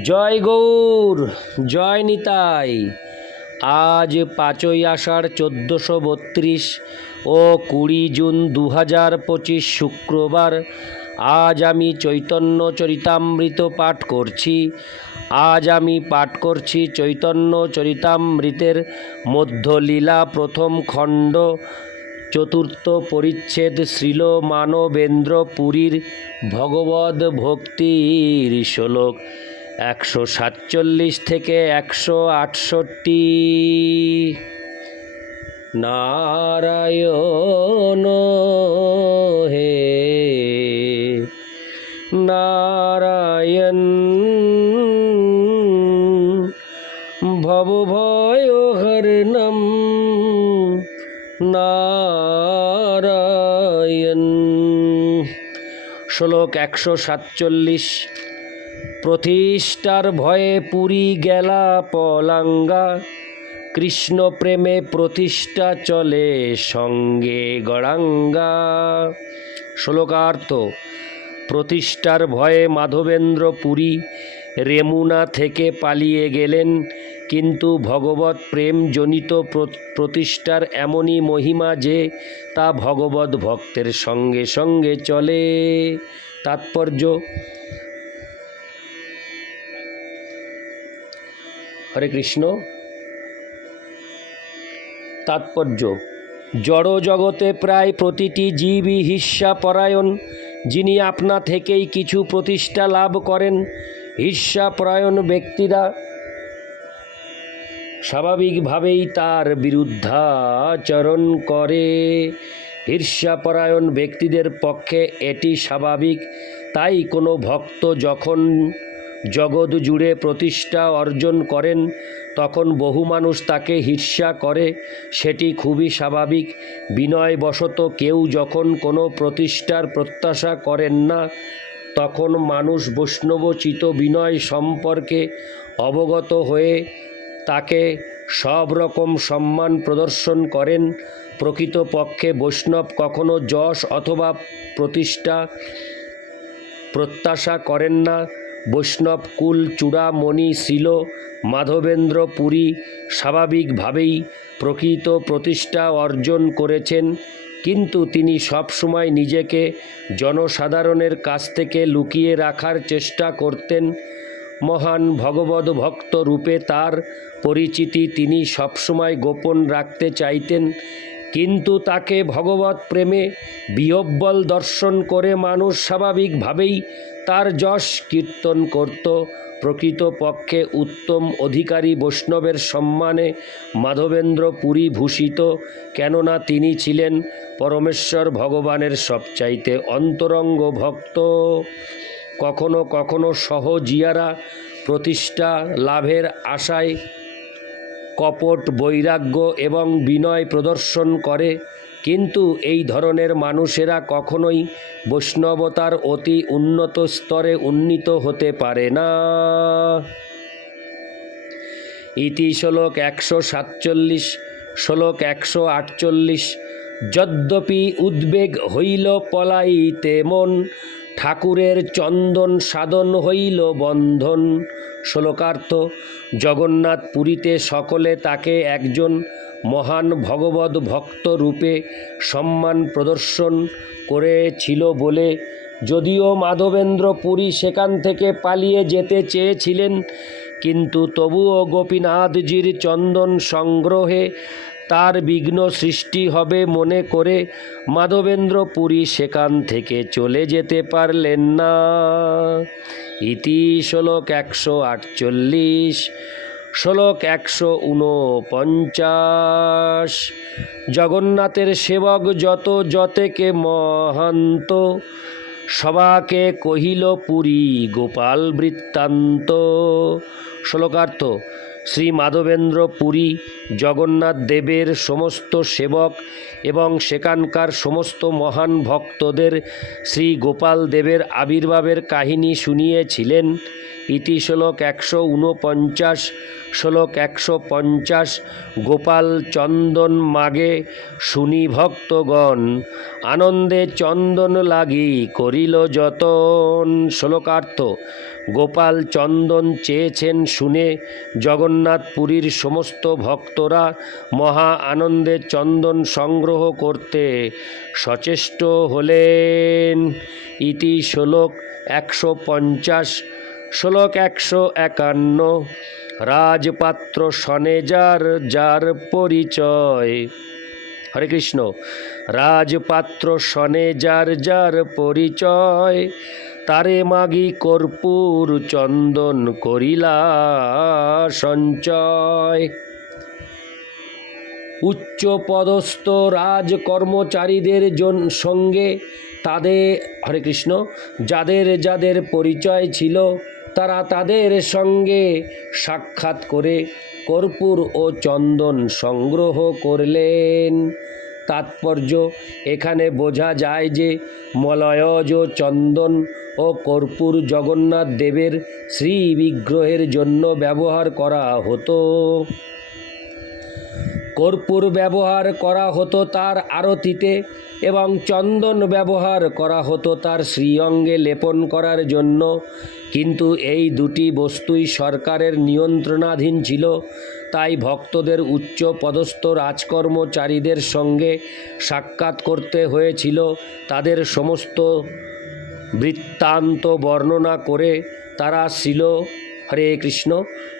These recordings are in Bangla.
জয় গৌর, জয় নিতাই। আজ পাঁচই আষাঢ় চোদ্দোশো বত্রিশ ও কুড়ি জুন দু হাজার পঁচিশ শুক্রবার, আজ আমি চৈতন্য চরিতামৃত পাঠ করছি। আজ আমি পাঠ করছি চৈতন্য চরিতামৃতের মধ্যলীলা প্রথম খণ্ড, চতুর্থ পরিচ্ছেদ শ্রীল মানবেন্দ্র পুরীর ভগবদ ভক্তির শ্লোক। একশো সাতচল্লিশ থেকে একশো আটষট্টি। নারায়ণ হে নারায়ণ ভবভয় হরণম নারায়ণ। শ্লোক একশো সাতচল্লিশ। প্রতিষ্ঠার ভয়ে পুরী গেলা পলাঙ্গা। কৃষ্ণ প্রেমে প্রতিষ্ঠা চলে সঙ্গে গড়াঙ্গা। শ্লোকার্থ, প্রতিষ্ঠার ভয়ে মাধবেন্দ্র পুরী রেমুনা থেকে পালিয়ে গেলেন, কিন্তু ভগবত প্রেম জনিত প্রতিষ্ঠার এমনই মহিমা যে তা ভগবত ভক্তের সঙ্গে সঙ্গে চলে। তাৎপর্য হরে কৃষ্ণ। তাৎপর্য, জড় জগতে প্রায় প্রতিটি জীবই হিস্যাপরায়ণ যিনি আপনা থেকেই কিছু প্রতিষ্ঠা লাভ করেন হিস্যাপরায়ণ ব্যক্তিরা স্বাভাবিকভাবেই তার বিরুদ্ধাচরণ করে। ঈর্ষাপরায়ণ ব্যক্তিদের পক্ষে এটি স্বাভাবিক, তাই কোনো ভক্ত যখন জগৎ জুড়ে প্রতিষ্ঠা অর্জন করেন, তখন বহু মানুষ তাকে হির্ষা করে। সেটি খুবই স্বাভাবিক। বিনয়বশত কেউ যখন কোনো প্রতিষ্ঠার প্রত্যাশা করেন না, তখন মানুষ বৈষ্ণবচিত বিনয় সম্পর্কে অবগত হয়ে তাকে সব রকম সম্মান প্রদর্শন করেন। প্রকৃতপক্ষে বৈষ্ণব কখনো যশ অথবা প্রতিষ্ঠা প্রত্যাশা করেন না। বৈষ্ণব কুল চূড়ামণি শিল, মাধবেন্দ্র, পুরী স্বাভাবিকভাবেই প্রকৃত প্রতিষ্ঠা অর্জন করেছেন, কিন্তু তিনি সবসময় নিজেকে জনসাধারণের কাছ থেকে লুকিয়ে রাখার চেষ্টা করতেন। মহান ভগবত ভক্ত রূপে তার পরিচিতি তিনি সবসময় গোপন রাখতে চাইতেন কিন্তু তাকে ভগবত প্রেমে বিহব্বল দর্শন করে মানুষ স্বাভাবিকভাবেই তার যশ কীর্তন করত। প্রকৃতপক্ষে উত্তম অধিকারী বৈষ্ণবের সম্মানে মাধবেন্দ্র পুরী ভূষিত, কেননা তিনি ছিলেন পরমেশ্বর ভগবানের সবচাইতে অন্তরঙ্গ ভক্ত। কখনো কখনো সহজিয়ারা প্রতিষ্ঠা লাভের আশায় কপট বৈরাগ্য এবং বিনয় প্রদর্শন করে, কিন্তু এই ধরনের মানুষেরা কখনোই বৈষ্ণবতার অতি উন্নত স্তরে উন্নীত হতে পারে না। ইতি শ্লোক একশো সাতচল্লিশ, শ্লোক একশো আটচল্লিশ, যদ্যপি উদ্বেগ হইল পলাইতে মন ঠাকুরের চন্দন সাধন হইল বন্ধন। শ্লোকার্থ, জগন্নাথ পুরীতে সকলে তাকে একজন মহান ভগবত ভক্ত রূপে সম্মান প্রদর্শন করেছিল বলে যদিও মাধবেন্দ্র পুরী সেখান থেকে পালিয়ে যেতে চেয়েছিলেন, কিন্তু তবুও গোপীনাথজির চন্দন সংগ্রহে তার বিঘ্ন সৃষ্টি হবে মনে করে মাধবেন্দ্র পুরী সেখান থেকে চলে যেতে পারলেন না। ইতি শ্লোক একশো আটচল্লিশ, শ্লোক একশো ঊনপঞ্চাশ জগন্নাথের সেবক যত যতেকে মহান্ত, সবাকে কহিল পুরী গোপাল বৃত্তান্ত। শ্লোকার্থ শ্রী মাধবেন্দ্র পুরী, জগন্নাথ দেবের সমস্ত সেবক এবং সেখানকার সমস্ত মহান ভক্তদের শ্রী গোপাল দেবের আবির্ভাবের কাহিনী শুনিয়েছিলেন। ইতি শ্লোক একশো ঊনপঞ্চাশ, শ্লোক একশো পঞ্চাশ, গোপাল চন্দন মাগে শুনি ভক্তগণ, আনন্দে চন্দন লাগি করিল যতন। শ্লোকার্থ গোপাল চন্দন চেয়েছেন শুনে জগন্নাথ পুরীর সমস্ত ভক্তরা মহা আনন্দে চন্দন সংগ্রহ করতে সচেষ্ট হলেন। ইতি শ্লোক একশো পঞ্চাশ, শ্লোক একশো একান্ন, রাজপাত্র সনে যার যার পরিচয়। হরে কৃষ্ণ, রাজপাত্র সনে যার যার পরিচয় তারে মাগি কর্পূর চন্দন করিলা সঞ্চয়। উচ্চ পদস্থ রাজকর্মচারীদের জন সঙ্গে তাদের হরে কৃষ্ণ, যাদের যাদের পরিচয় ছিল, তারা তাদের সঙ্গে সাক্ষাৎ করে কর্পূর ও চন্দন সংগ্রহ করলেন। তাৎপর্য। এখানে বোঝা যায় যে মলয়জ চন্দন ও কর্পূর জগন্নাথ দেবের শ্রীবিগ্রহের জন্য ব্যবহার করা হতো। কর্পূর ব্যবহার করা হতো তার আরতিতে এবং চন্দন ব্যবহার করা হতো তার শ্রীঅঙ্গে লেপন করার জন্য। কিন্তু এই দুটি বস্তুই সরকারের নিয়ন্ত্রণাধীন ছিল, তাই ভক্তদের উচ্চ পদস্থ রাজকর্মচারীদের সঙ্গে সাক্ষাৎ করতে হয়েছিল। তাদের সমস্ত বৃত্তান্ত বর্ণনা করে তারা ছিল হরে কৃষ্ণ,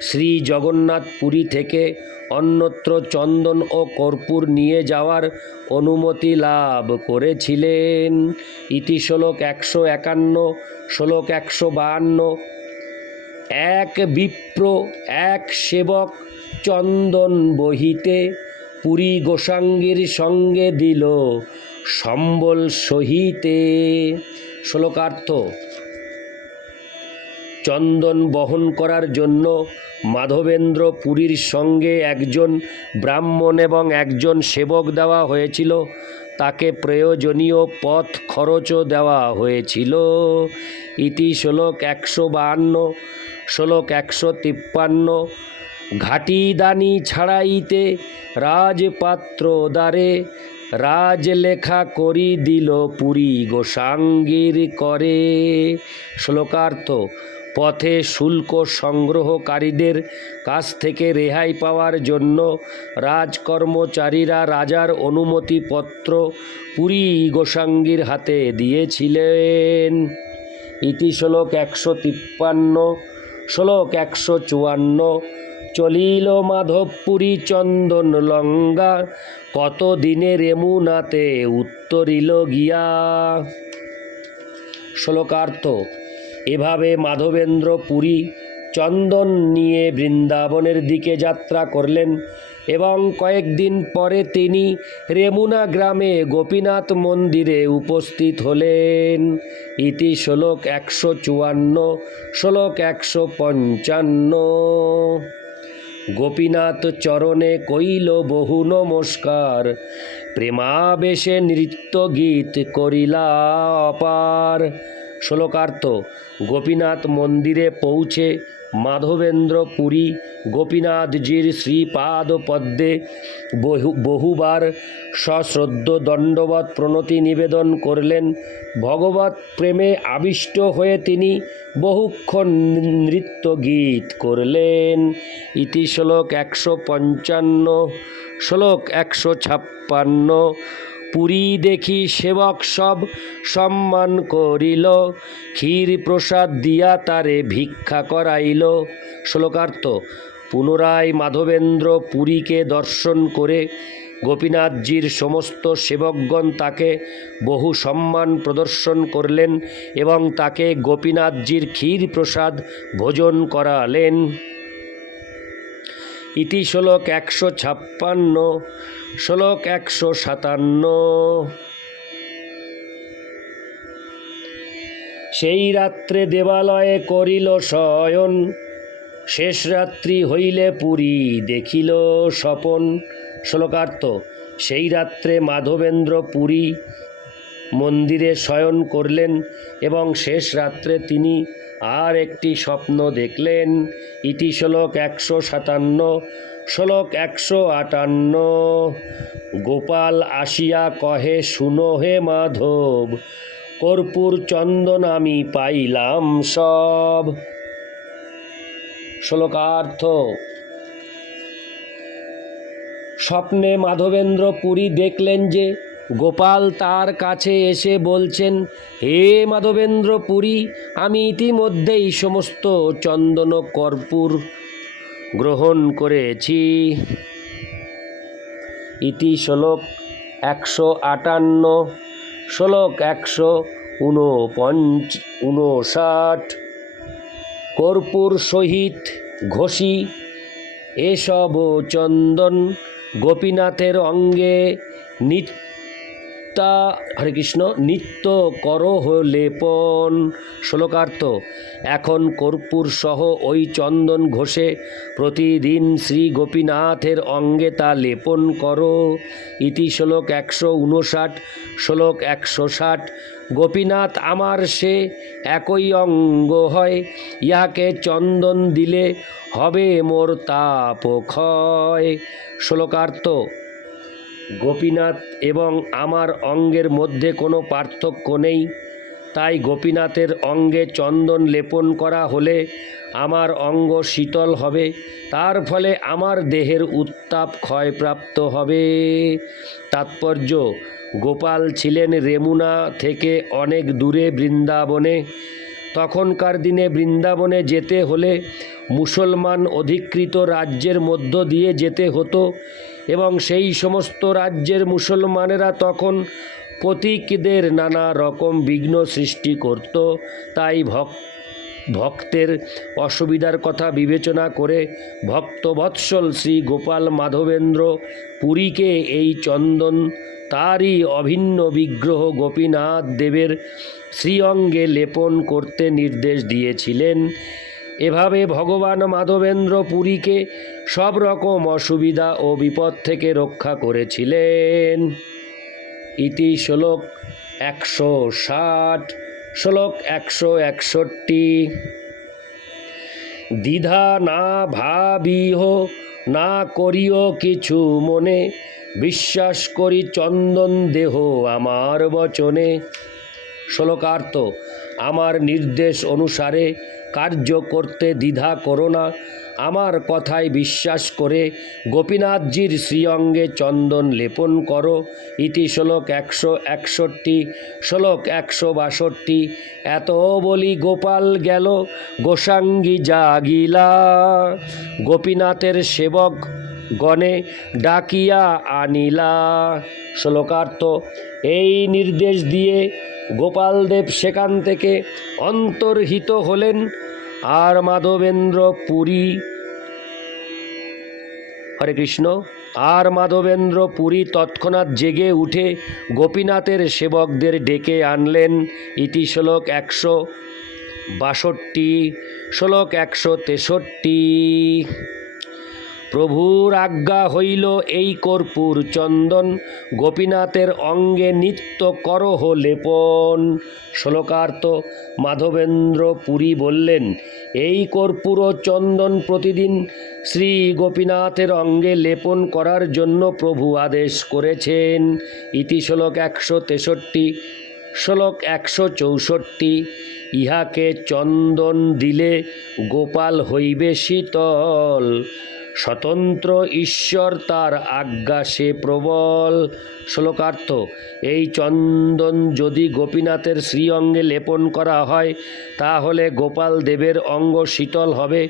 শ্রী জগন্নাথ পুরী থেকে অন্যত্র চন্দন ও কর্পূর নিয়ে যাওয়ার অনুমতি লাভ করেছিলেন। ইতি শ্লোক একশো একান্ন, শ্লোক একশো বাহান্ন। এক বিপ্র, এক সেবক চন্দন বহিতে পুরী গোসাঙ্গীর সঙ্গে দিল সম্বল সহিতে। শ্লোকার্থ চন্দন বহন করার জন্য মাধবেন্দ্র পুরীর সঙ্গে একজন ব্রাহ্মণ এবং একজন সেবক দেওয়া হয়েছিল। তাকে প্রয়োজনীয় পথ খরচও দেওয়া হয়েছিল। ইতি শ্লোক একশো বাহান্ন, শ্লোক একশো তিপ্পান্ন, ঘাটিদানি ছাড়াইতে রাজপাত্র দ্বারে রাজলেখা করি দিল পুরী গোসাঙ্গীর করে। শ্লোকার্থ পথে শুল্ক সংগ্রহকারীদের কাছ থেকে রেহাই পাওয়ার জন্য রাজকর্মচারীরা রাজার অনুমতিপত্র পুরী গোসাঙ্গীর হাতে দিয়েছিলেন। ইতি শ্লোক একশো তিপ্পান্ন, শ্লোক একশো চুয়ান্ন, চলিল মাধবপুরী চন্দন লঙ্গা কত দিনে রেমুনাতে উত্তরিল গিয়া। শ্লোকার্থ এভাবে মাধবেন্দ্র পুরী চন্দন নিয়ে বৃন্দাবনের দিকে যাত্রা করলেন এবং কয়েকদিন পরে তিনি রেমুনা গ্রামে গোপীনাথ মন্দিরে উপস্থিত হলেন। ইতি শ্লোক একশো চুয়ান্ন, শ্লোক একশো পঞ্চান্ন। গোপীনাথ চরণে কইল, বহু নমস্কার। প্রেমাবেশে নৃত্য গীত করিলা অপার। শ্লোকার্থ, গোপীনাথ মন্দিরে পৌঁছে মাধবেন্দ্র পুরী, গোপীনাথজির শ্রীপাদ পদ্মে বহু, বহুবার সশ্রদ্ধ দণ্ডবত প্রণতি নিবেদন করলেন। ভগবত প্রেমে আবিষ্ট হয়ে তিনি বহুক্ষণ নৃত্য গীত করলেন। ইতি শ্লোক একশো পঞ্চান্ন, শ্লোক একশো ছাপ্পান্ন পুরী দেখি সেবক সব সম্মান করিল। ক্ষীর প্রসাদ দিয়া তারে ভিক্ষা করাইল। শ্লোকার্থ, পুনরায় মাধবেন্দ্র পুরীকে দর্শন করে গোপীনাথজির সমস্ত সেবকগণ তাকে বহু সম্মান প্রদর্শন করলেন এবং তাকে গোপীনাথজির ক্ষীর প্রসাদ ভোজন করালেন। ইতি শ্লোক একশো ছাপ্পান্ন, শ্লোক একশো সাতান্ন। সেই রাত্রে দেবালয়ে করিল শয়ন, শেষ রাত্রি হইলে পুরী দেখিল স্বপন। শ্লোকার্থ, সেই রাত্রে মাধবেন্দ্র পুরী মন্দিরে শয়ন করলেন এবং শেষ রাত্রে তিনি আর একটি স্বপ্ন দেখলেন। ইতি শ্লোক একশো সাতান্ন, শ্লোক একশো আটান্ন। গোপাল আসিয়া কহে, শুনো হে মাধব, কর্পূর চন্দন আমি পাইলাম সব। শ্লোকার্থ, স্বপ্নে মাধবেন্দ্র পুরী দেখলেন যে গোপাল তার কাছে এসে বলছেন, হে মাধবেন্দ্র পুরী, আমি ইতিমধ্যেই সমস্ত চন্দন কর্পূর গ্রহণ করেছি। ইতি শ্লোক একশো আটান্ন, শ্লোক একশো ঊনপঞ্চ ঊনষাট কর্পূর সহিত ঘষি এসব চন্দন গোপীনাথের অঙ্গে নিত্যা হরে কৃষ্ণ, নিত্য কর লেপন। শ্লোকার্থ, এখন কর্পূর সহ ওই চন্দন ঘোষে প্রতিদিন শ্রী গোপীনাথের অঙ্গে তা লেপন করো। ইতি শ্লোক একশো উনষাট, শ্লোক একশো ষাট, গোপীনাথ আমার সে একই অঙ্গ হয়, ইহাকে চন্দন দিলে হবে মোর তাপ ক্ষয়। শ্লোকার্থ গোপীনাথ এবং আমার অঙ্গের মধ্যে কোনো পার্থক্য নেই। তাই গোপীনাথের অঙ্গে চন্দন লেপন করা হলে আমার অঙ্গ শীতল হবে, তার ফলে আমার দেহের উত্তাপ ক্ষয়প্রাপ্ত হবে। তাৎপর্য, গোপাল ছিলেন রেমুনা থেকে অনেক দূরে বৃন্দাবনে। তখনকার দিনে বৃন্দাবনে যেতে হলে মুসলমান অধিকৃত রাজ্যের মধ্য দিয়ে যেতে হতো এবং সেই সমস্ত রাজ্যের মুসলমানেরা তখন প্রতীকদের নানা রকম বিঘ্ন সৃষ্টি করত। তাই ভক্ত ভক্তের অসুবিধার কথা বিবেচনা করে ভক্তবৎসল শ্রী গোপাল মাধবেন্দ্র পুরীকে এই চন্দন তারই অভিন্ন বিগ্রহ গোপীনাথ দেবের শ্রীঅঙ্গে লেপন করতে নির্দেশ দিয়েছিলেন। এভাবে ভগবান মাধবেন্দ্র পুরীকে সব রকম অসুবিধা ও বিপদ থেকে রক্ষা করেছিলেন। ইতি শ্লোক একশো ষাট, শ্লোক একশো একষট্টি। দ্বিধা না ভাবিহ না করিও কিছু মনে বিশ্বাস করি চন্দন দেহ আমার বচনে। শ্লোকার্থ, আমার নির্দেশ অনুসারে কার্য করতে দ্বিধা করো না। আমার কথায় বিশ্বাস করে গোপীনাথজির শ্রীঅঙ্গে চন্দন লেপন করো। ইতি শ্লোক একশো একষট্টি, শ্লোক একশো বাষট্টি, এত বলি গোপাল গেল, গোসাঙ্গী জাগিলা। গোপীনাথের সেবক গণে ডাকিয়া আনিলা। শ্লোকার্থ, এই নির্দেশ দিয়ে গোপালদেব সেখান থেকে অন্তর্হিত হলেন আর মাধবেন্দ্র পুরী। হরে কৃষ্ণ, আর মাধবেন্দ্র পুরী তৎক্ষণাৎ জেগে উঠে গোপীনাথের সেবকদের ডেকে আনলেন। ইতি শ্লোক একশো বাষট্টি, শ্লোক একশো তেষট্টি। প্রভুর আজ্ঞা হইল এই কর্পূর চন্দন, গোপীনাথের অঙ্গে নিত্য করহ লেপন। শ্লোকার্থ মাধবেন্দ্র পুরী বললেন, এই কর্পূর চন্দন প্রতিদিন শ্রী গোপীনাথের অঙ্গে লেপন করার জন্য প্রভু আদেশ করেছেন। ইতি শ্লোক একশো তেষট্টি। শ্লোক একশো চৌষট্টি। ইহাকে চন্দন দিলে গোপাল হইবে শীতল। স্বতন্ত্র ঈশ্বর তার আজ্ঞা সে প্রবল। শ্লোকার্থ, এই চন্দন যদি গোপীনাথের শ্রীঅঙ্গে লেপন করা হয়, তাহলে গোপাল দেবের অঙ্গ শীতল হবে।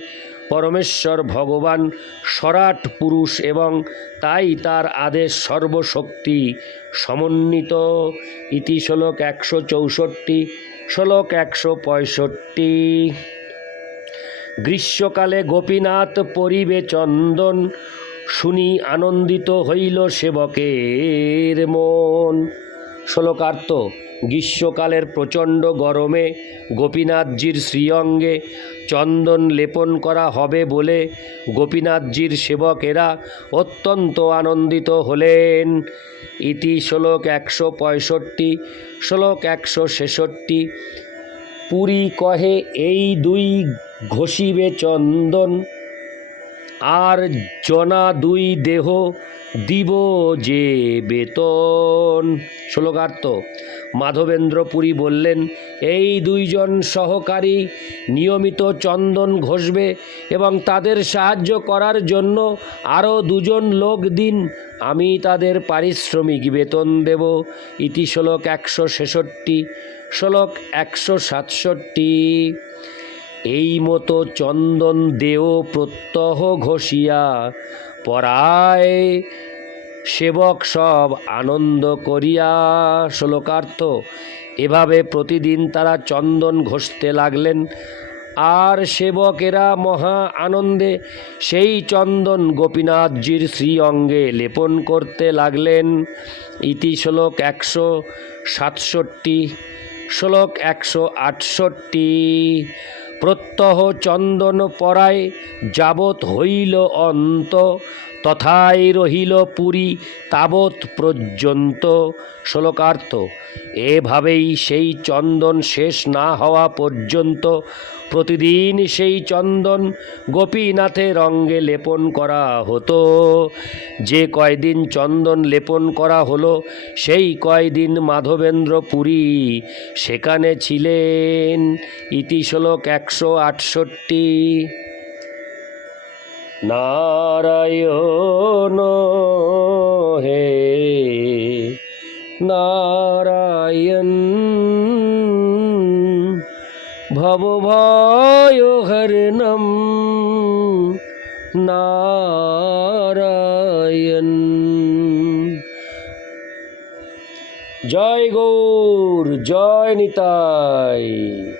পরমেশ্বর ভগবান সরাট পুরুষ এবং তাই তার আদেশ সর্বশক্তি সমন্বিত। ইতি শ্লোক একশো চৌষট্টি, শ্লোক একশো পঁয়ষট্টি। গ্রীষ্মকালে গোপীনাথ পরিবে চন্দন, শুনি আনন্দিত হইল সেবকের মন। শ্লোকার্থ, গ্রীষ্মকালের প্রচণ্ড গরমে গোপীনাথজির শ্রীঅঙ্গে চন্দন লেপন করা হবে বলে গোপীনাথজির সেবকেরা অত্যন্ত আনন্দিত হলেন। ইতি শ্লোক একশো পঁয়ষট্টি, শ্লোক একশো ছেষট্টি। পুরী কহে, এই দুই ঘষিবে চন্দন। আর জনা দুই দেহ দিব যে বেতন। শ্লোকার্থ মাধবেন্দ্র পুরী বললেন, এই দুইজন সহকারী নিয়মিত চন্দন ঘষবে এবং তাদের সাহায্য করার জন্য আরও দুজন লোক দিন। আমি তাদের পারিশ্রমিক বেতন দেব। ইতি শ্লোক একশো ছেষট্টি। শ্লোক একশো সাতষট্টি। এই মতো চন্দন দেও প্রত্যহ ঘষিয়া পরায় সেবক সব আনন্দ করিয়া শ্লোকার্থ। এভাবে প্রতিদিন তারা চন্দন ঘষতে লাগলেন। আর সেবকেরা মহা আনন্দে সেই চন্দন গোপীনাথজির শ্রী অঙ্গে লেপন করতে লাগলেন। ইতি শ্লোক একশো সাতষট্টি, শ্লোক একশো আটষট্টি। প্রত্যহ চন্দন পরায় যাবৎ হইল অন্ত। তথায় রহিল পুরী তাবৎ পর্যন্ত। শ্লোকার্থ, এভাবেই সেই চন্দন শেষ না হওয়া পর্যন্ত প্রতিদিন সেই চন্দন গোপীনাথে রঙ্গে লেপন করা হতো। যে কয়দিন চন্দন লেপন করা হলো, সেই কয়দিন মাধবেন্দ্র পুরী সেখানে ছিলেন। ইতি শ্লোক একশো আটষট্টি। নারায়ণ হে নারায়ণ ভবভয় হরণম নারায়ণ। জয় গৌর জয় নিতাই।